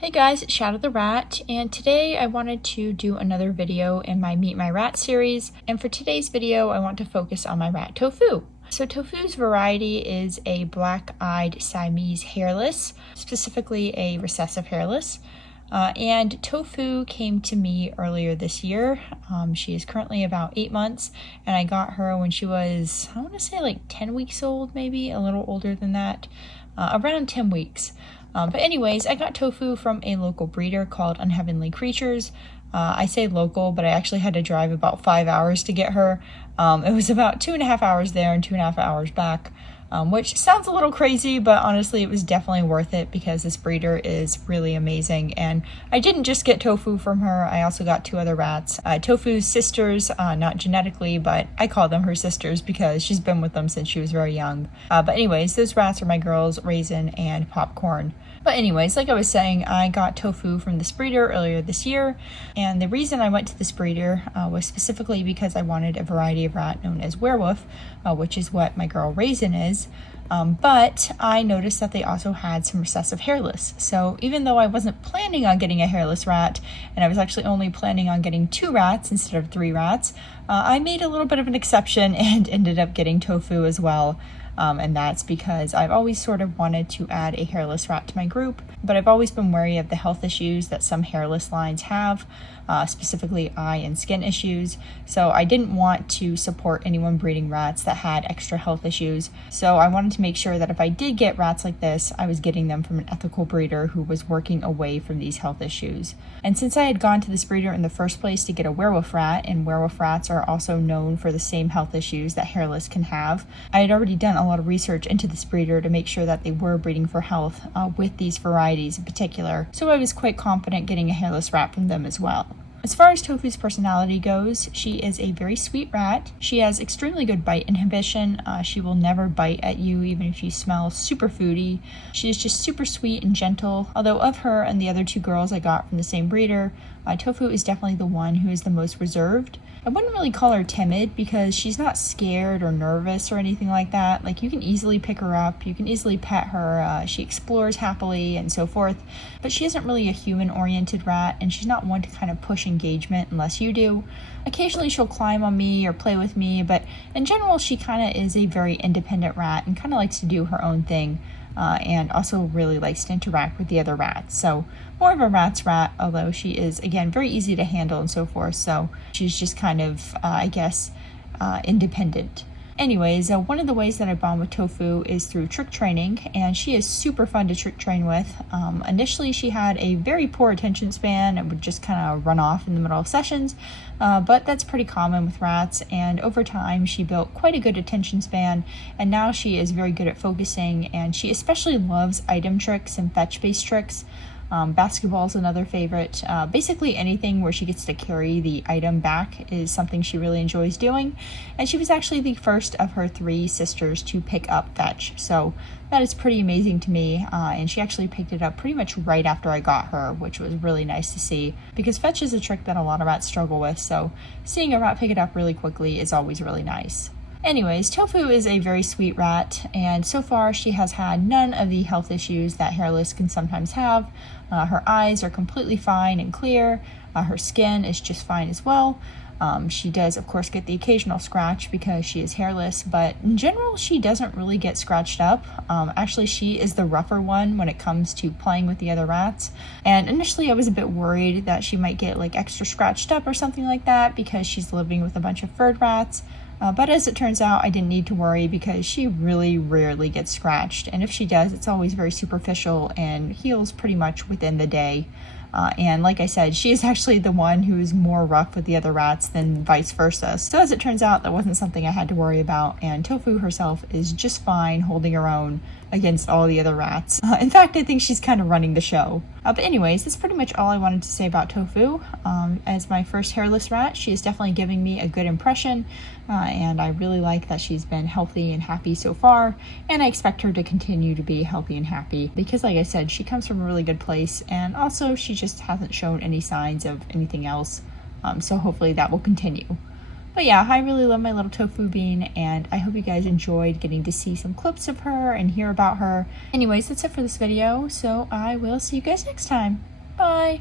Hey guys, it's Shadow the Rat, and today I wanted to do another video in my Meet My Rat series, and for today's video I want to focus on my rat Tofu. So Tofu's variety is a black-eyed Siamese hairless, specifically a recessive hairless, and Tofu came to me earlier this year. She is currently about 8 months, and I got her when she was, I want to say like 10 weeks old, maybe a little older than that, around 10 weeks. But anyways, I got Tofu from a local breeder called Unheavenly Creatures. I say local, but I actually had to drive about 5 hours to get her. It was about 2.5 hours there and 2.5 hours back, which sounds a little crazy, but honestly it was definitely worth it because this breeder is really amazing. And I didn't just get Tofu from her, I also got 2 other rats. Tofu's sisters, not genetically, but I call them her sisters because she's been with them since she was very young. But anyways, those rats are my girls, Raisin and Popcorn. But anyways, like I was saying, I got Tofu from this breeder earlier this year, and the reason I went to this breeder was specifically because I wanted a variety of rat known as Werewolf, which is what my girl Raisin is. But I noticed that they also had some recessive hairless. So even though I wasn't planning on getting a hairless rat, and I was actually only planning on getting 2 rats instead of 3 rats, I made a little bit of an exception and ended up getting Tofu as well. And that's because I've always sort of wanted to add a hairless rat to my group, but I've always been wary of the health issues that some hairless lines have, specifically eye and skin issues. So I didn't want to support anyone breeding rats that had extra health issues. So I wanted to make sure that if I did get rats like this, I was getting them from an ethical breeder who was working away from these health issues. And since I had gone to this breeder in the first place to get a werewolf rat, and werewolf rats are also known for the same health issues that hairless can have, I had already done a lot of research into this breeder to make sure that they were breeding for health with these varieties in particular. So I was quite confident getting a hairless rat from them as well. As far as Tofu's personality goes, she is a very sweet rat. She has extremely good bite inhibition. She will never bite at you even if you smell super foody. She is just super sweet and gentle. Although of her and the other 2 girls I got from the same breeder, Tofu is definitely the one who is the most reserved. I wouldn't really call her timid because she's not scared or nervous or anything like that. Like, you can easily pick her up, you can easily pet her, she explores happily and so forth, but she isn't really a human-oriented rat, and she's not one to kind of push engagement unless you do. Occasionally she'll climb on me or play with me, but in general she kind of is a very independent rat and kind of likes to do her own thing. And also really likes to interact with the other rats. So more of a rat's rat, although she is, again, very easy to handle and so forth. So she's just kind of, independent. Anyways, one of the ways that I bond with Tofu is through trick training, and she is super fun to trick train with. Initially, she had a very poor attention span and would just kind of run off in the middle of sessions, but that's pretty common with rats, and over time, she built quite a good attention span, and now she is very good at focusing, and she especially loves item tricks and fetch-based tricks. Basketball is another favorite. Basically anything where she gets to carry the item back is something she really enjoys doing. And she was actually the first of her 3 sisters to pick up fetch. So that is pretty amazing to me. And she actually picked it up pretty much right after I got her, which was really nice to see. Because fetch is a trick that a lot of rats struggle with. So seeing a rat pick it up really quickly is always really nice. Anyways, Tofu is a very sweet rat, and so far she has had none of the health issues that hairless can sometimes have. Her eyes are completely fine and clear. Her skin is just fine as well. She does, of course, get the occasional scratch because she is hairless, but in general, she doesn't really get scratched up. Actually, she is the rougher one when it comes to playing with the other rats. And initially, I was a bit worried that she might get like extra scratched up or something like that because she's living with a bunch of furred rats. But as it turns out, I didn't need to worry because she really rarely gets scratched. And if she does, it's always very superficial and heals pretty much within the day. And like I said, she is actually the one who is more rough with the other rats than vice versa. So as it turns out, that wasn't something I had to worry about. And Tofu herself is just fine holding her own against all the other rats. In fact, I think she's kind of running the show. But anyways, that's pretty much all I wanted to say about Tofu. As my first hairless rat, she is definitely giving me a good impression. And I really like that she's been healthy and happy so far. And I expect her to continue to be healthy and happy because, like I said, she comes from a really good place. And also, she just hasn't shown any signs of anything else. So hopefully that will continue. But yeah, I really love my little Tofu bean, and I hope you guys enjoyed getting to see some clips of her and hear about her. Anyways, that's it for this video, so I will see you guys next time. Bye!